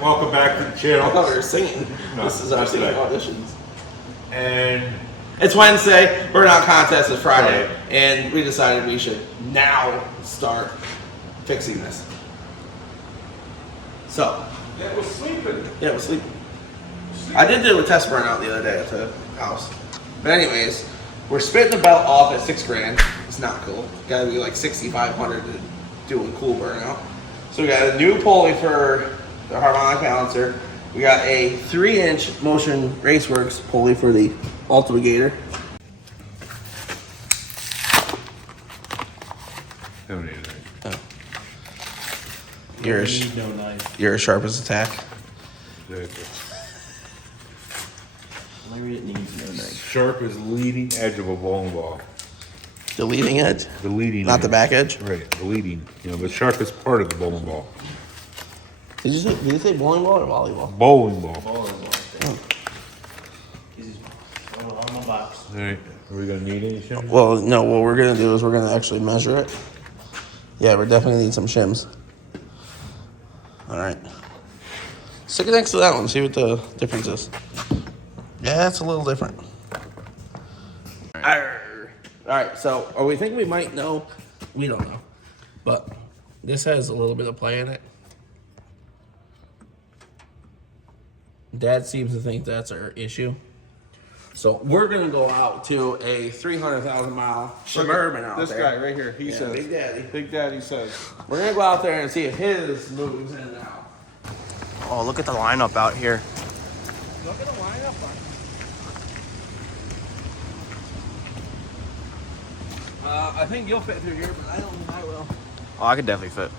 welcome back to the channel. I thought we were singing. No, This is our singing today. auditions. And It's Wednesday, Burnout Contest is Friday, and we decided we should now start fixing this. So, it was sleeping. yeah, it was sleeping. I did do a test burnout the other day at the house. But anyways, we're splitting the belt off at $6,000. It's not cool. Gotta be like $6,500 to do a cool burnout. So we got a new pulley for the harmonic balancer. We got a 3-inch Motion Raceworks pulley for the Ultimator. Don't need anything. You're as sharp as a tack. Larry needs no knife. Sharp as leading edge of a bowling ball. The leading edge, The leading not edge. the back edge. Right, the leading. You know, the sharpest part of the bowling ball. Did you say bowling ball or volleyball? Bowling ball. On my box. Alright, are we gonna need any shims? Well, no, what we're gonna do is we're gonna actually measure it. Yeah, we're definitely gonna need some shims. Alright. Stick it next to that one, see what the difference is. Yeah, it's a little different. Alright, so we think we might know. We don't know. But this has a little bit of play in it. Dad seems to think that's our issue. So we're gonna go out to a 300,000 mile suburban out This there. guy right here, he says. Big Daddy. Big Daddy says. We're gonna go out there and see if his moves in and out. Oh, look at the lineup out here. Look at the lineup. I think you'll fit through here, but I don't think I will. Oh, I could definitely fit.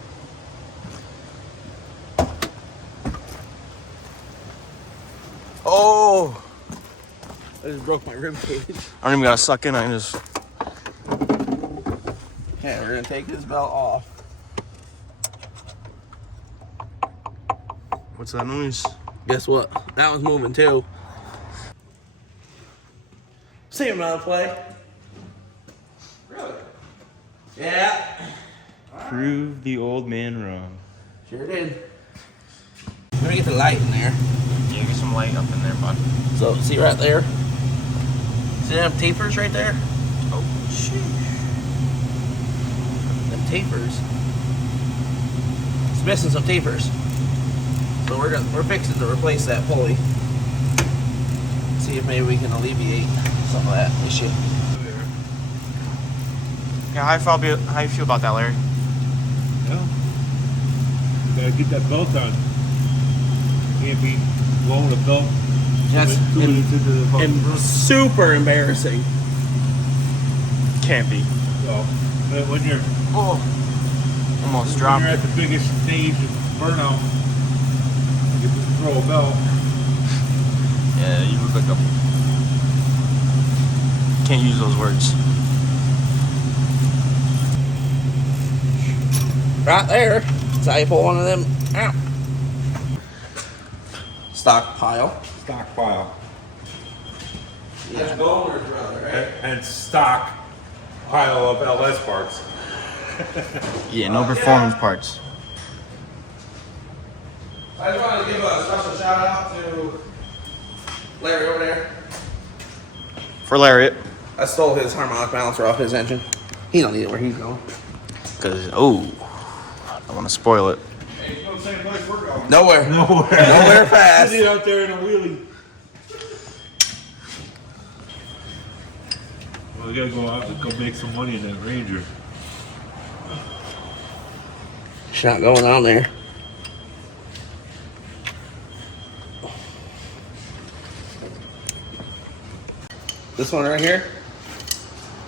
Oh! I just broke my rib cage. I don't even gotta suck in, I can just... Okay, we're gonna take this belt off. What's that noise? Guess what? That one's moving too. Same amount of play. Really? Yeah. Prove the old man wrong. Sure did. Let me get the light in there. Yeah, get some light up in there, bud. So, see right there? See them tapers right there? Oh, sheesh. Them tapers. It's missing some tapers. So we're fixing to replace that pulley. See if maybe we can alleviate some of that issue. Yeah, how you feel about that, Larry? Yeah. You gotta get that belt on. Can't be blowing a belt. That's 2 minutes into the fucking run. super embarrassing. Can't be. So, but when you're Almost when dropped you're it. at the biggest stage of burnout, you get to throw a belt. Yeah, you look like a... Can't use those words. Right there. That's how you pull one of them out. Stockpile. Stockpile. Yeah, Gomer's brother, right? And stock pile of LS parts. Yeah, no performance parts. I just wanted to give a special shout out to Larry over there. For Lariat. I stole his harmonic balancer off his engine. He don't need it where he's going. Because, oh, I want to spoil it. Hey, you know the same place we're going. Nowhere. Nowhere. Nowhere fast. Sitting out there in a wheelie. Well, we gotta go out and go make some money in that Ranger. She's not going on there. This one right here?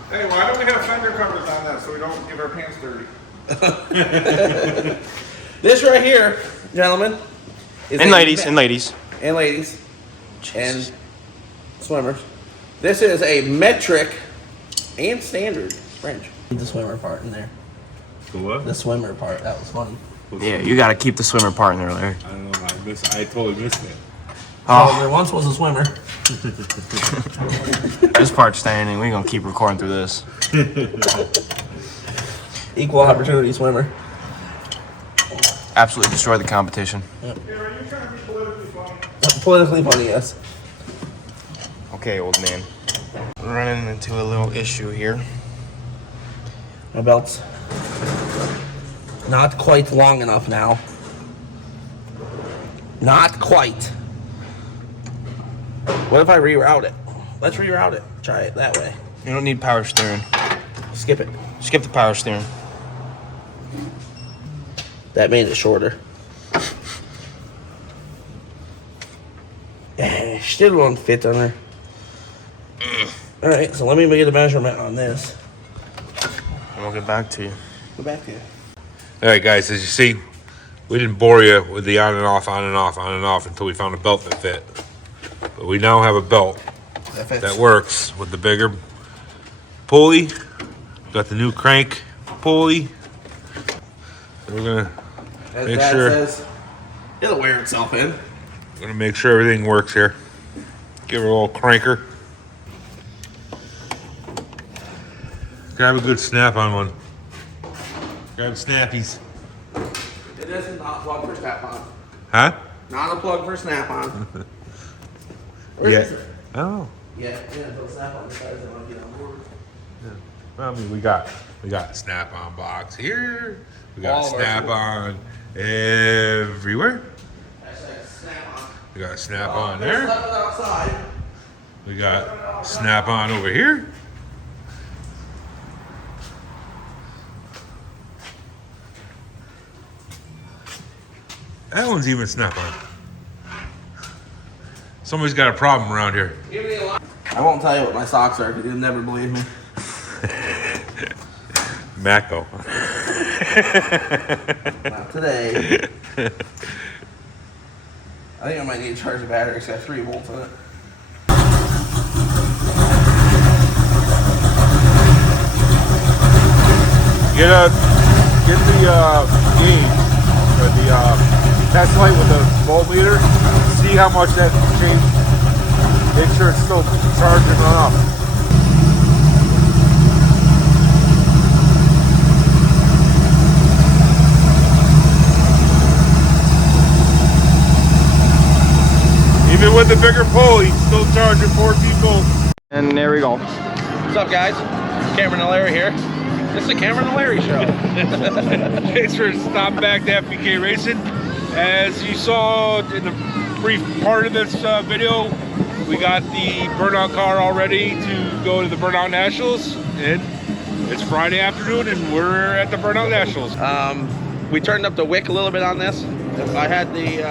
Hey, why don't we have fender covers on that so we don't get our pants dirty? This right here, gentlemen. Is And a- ladies, and ladies. And ladies. And swimmers. This is a metric and standard wrench. The swimmer part in there. The what? The swimmer part. That was funny. Yeah, you got to keep the swimmer part in there, Larry. I don't know. I totally missed it. Oh, there once was a swimmer. This part's standing. We're going to keep recording through this. Equal opportunity swimmer. absolutely destroy the competition. Yep. Here, are you trying to be politically funny? Politically funny, yes. Okay, old man. We're running into a little issue here. My belt's not quite long enough now. Not quite. What if I reroute it? Let's reroute it. Try it that way. You don't need power steering. Skip it. Skip the power steering. That made it shorter. Still won't fit on her. Alright, so let me get a measurement on this. And we'll get back to you. Go back here. All right, guys, as you see, we didn't bore you with the on and off, on and off, on and off until we found a belt that fit. But we now have a belt That fits. that works with the bigger pulley. Got the new crank pulley. And we're gonna As make Dad sure says, it'll wear itself in. make sure everything works here. Give her a little cranker. Grab a good snap-on one. Grab snappies. It is not a plug for snap-on. Huh? Not a plug for snap-on. Yeah. Oh. Yeah, so snap-on decides they want to get on board. Well, I mean, we got snap-on box here. We got All of our snap-on everywhere. Hashtag snap-on. We got snap-on There's there. nothing outside. We got snap-on over here. That one's even snap-on. Somebody's got a problem around here. Give me a line. I won't tell you what my socks are because you'll never believe me. Mako. Not today. I think I might need to charge the battery. It's got 3 volts in it. Get the gauge or the test light with the voltmeter. See how much that changed. Make sure it's still charging enough. Even with the bigger pulley, still charging 14 volts. And there we go. What's up, guys? Cameron and Larry here. This is the Cameron and Larry show. Thanks for stopping back to FBK Racing. As you saw in the brief part of this video, we got the Burnout car all ready to go to the Burnout Nationals. And it's Friday afternoon and we're at the Burnout Nationals. We turned up the wick a little bit on this. I had the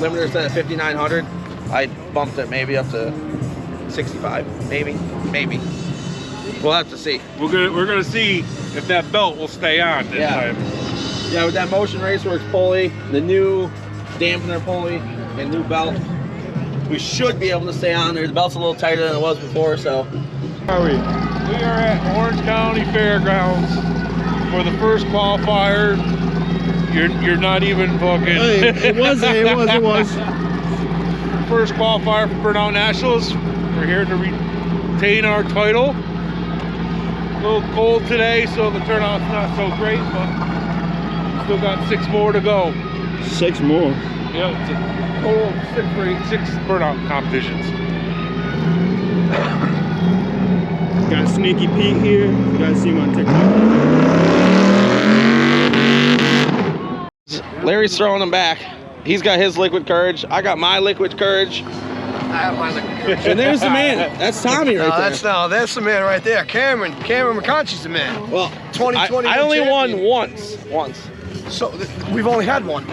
limiter set at 5,900. I bumped it maybe up to 65, maybe. We'll have to see. We're gonna see if that belt will stay on this time. Yeah, with that Motion Raceworks pulley, the new dampener pulley, and new belt, we should be able to stay on there. The belt's a little tighter than it was before, so. Are we? We are at Orange County Fairgrounds for the first qualifier. You're not even fucking. It was. First qualifier for Burnout Nationals. We're here to retain our title. A little cold today, so the turnout's not so great, but still got 6 more to go. 6 more. Yeah, it's a total of 6 burnout competitions. Got Sneaky Pete here. You guys see him on TikTok. Larry's throwing them back. He's got his liquid courage. I got my liquid courage. I have my liquid courage. And there's the man. That's Tommy right there. That's the man right there. Cameron McConchy's the man. Well, 2020. I only champion. won once. So we've only had one.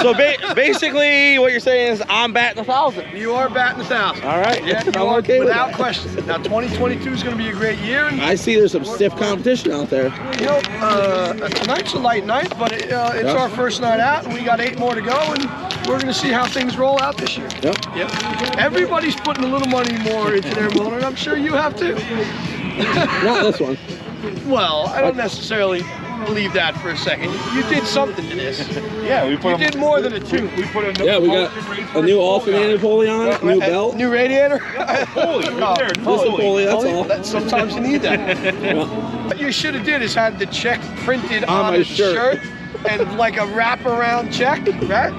So basically, what you're saying is I'm batting 1,000. You are batting 1,000. All right. Yeah, you I'm are, okay with without that. question. Now 2022 is going to be a great year. And, I see there's some stiff competition out there. you know, tonight's a light night, but it's our first night out, and we got 8 more to go, and we're going to see how things roll out this year. Yep. Everybody's putting a little money more into their motor, and I'm sure you have too. Not this one. Well, I don't necessarily believe that for a second. You did something to this. Yeah, we put You did more than a 2. We put a Yeah, we got a new alternating pulley on it, new belt. New radiator? pulley right there. Just a pulley, that's all. Sometimes you need that. Yeah. What you should have did is had the check printed On on my the shirt. shirt. and like a wraparound check, right?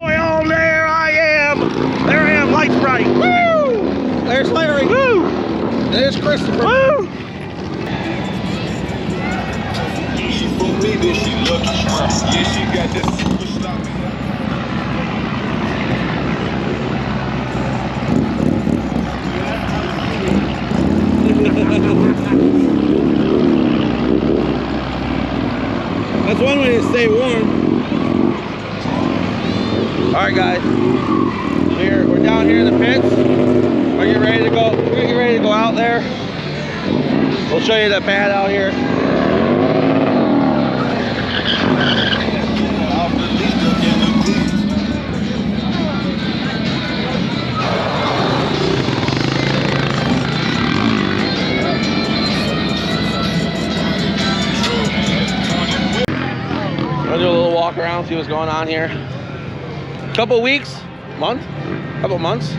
Oh, there I am. There I am, lights bright. Woo! There's Larry. Woo! There's Christopher. Woo! She for me, then she lucky. Yeah, she got this super stop. That's one way to stay warm. All right, guys. We're down here in the pits. We're getting ready to go. We're gonna get ready to go out there. We'll show you the pad out here. We'll do a little walk around, see what's going on here. Couple weeks, couple months.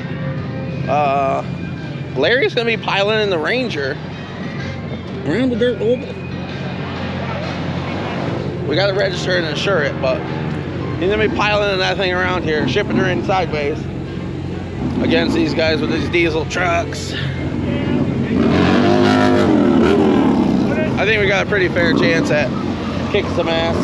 Larry's gonna be piloting in the Ranger around the dirt oval. We gotta register and insure it, but he's gonna be piloting that thing around here, shipping her in sideways against these guys with these diesel trucks. I think we got a pretty fair chance at kicking some ass.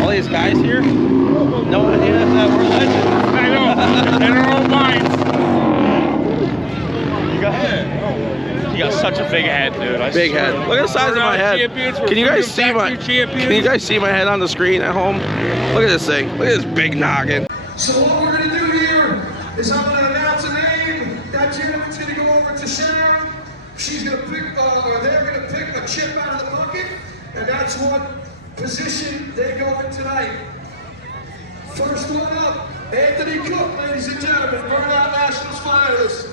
All these guys here, no idea that we're legends. I know, in our own minds. You got such a big head, dude. Big head. Look at the size of my head. Can you guys see my? Can you guys see my head on the screen at home? Look at this thing. Look at this big noggin. So what we're gonna do here is I'm gonna announce a name. That gentleman's gonna go over to Sharon. She's gonna pick, or they're gonna pick a chip out of the bucket, and that's what position they go in tonight. First one up, Anthony Cook, ladies and gentlemen, Burnout Nationals finalist.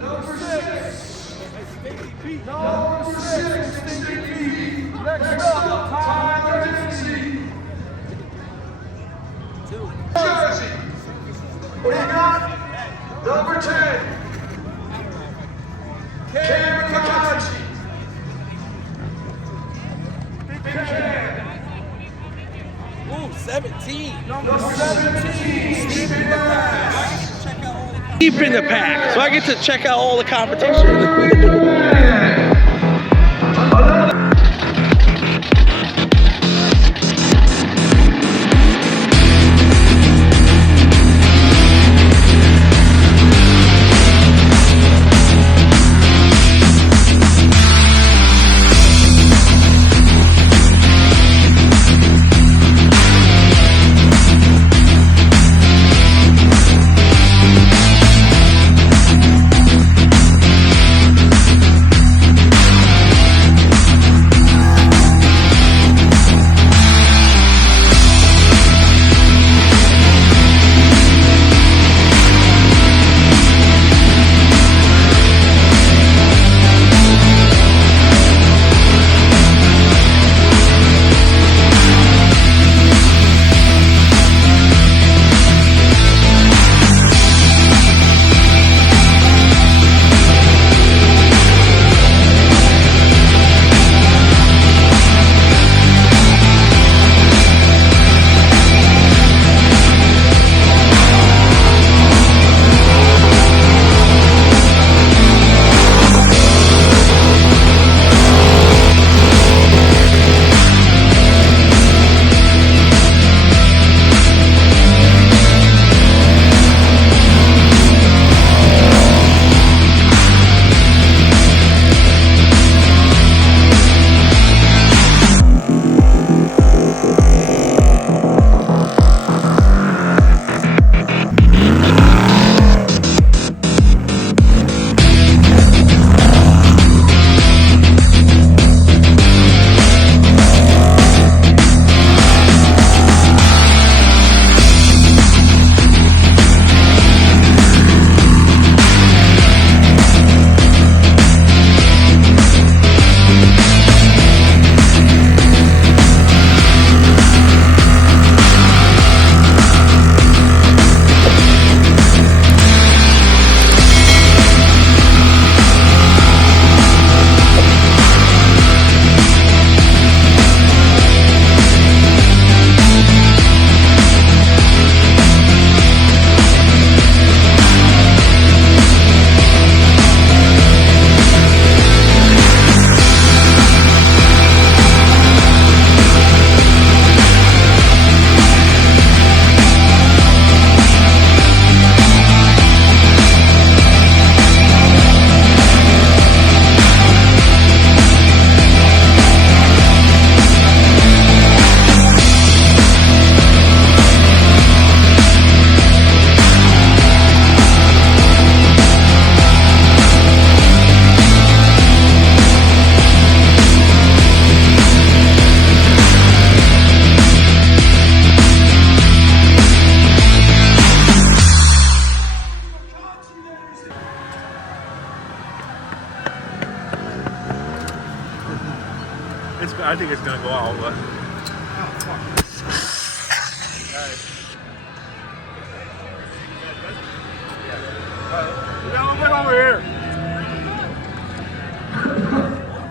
Number 6. Number 6, Next up, Tyler Dempsey. Jersey. What do you got? Number 10. Cameron Kakachi. Ooh, 17. Number 17, Stephen Bass. Deep in the pack, so I get to check out all the competition. I think it's gonna go out, but. Get a little bit over here.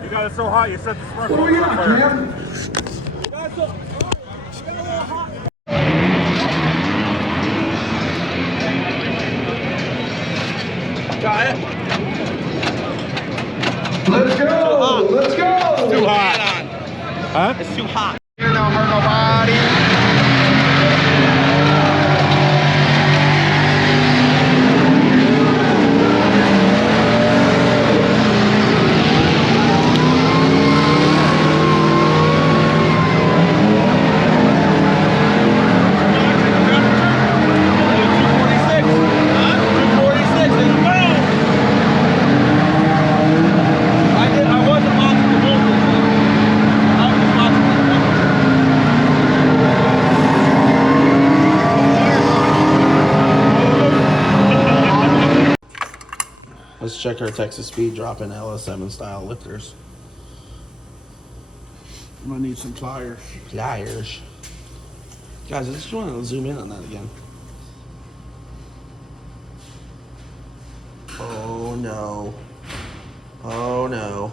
You got it so hot, you set the spark on fire. Got it. Let's go! Let's go! Too hot. Huh? It's too hot. You don't hurt nobody. Let's check our Texas speed drop in LS7 style lifters. I'm gonna need some pliers. Pliers. Guys, I just want to zoom in on that again. Oh no. Oh no.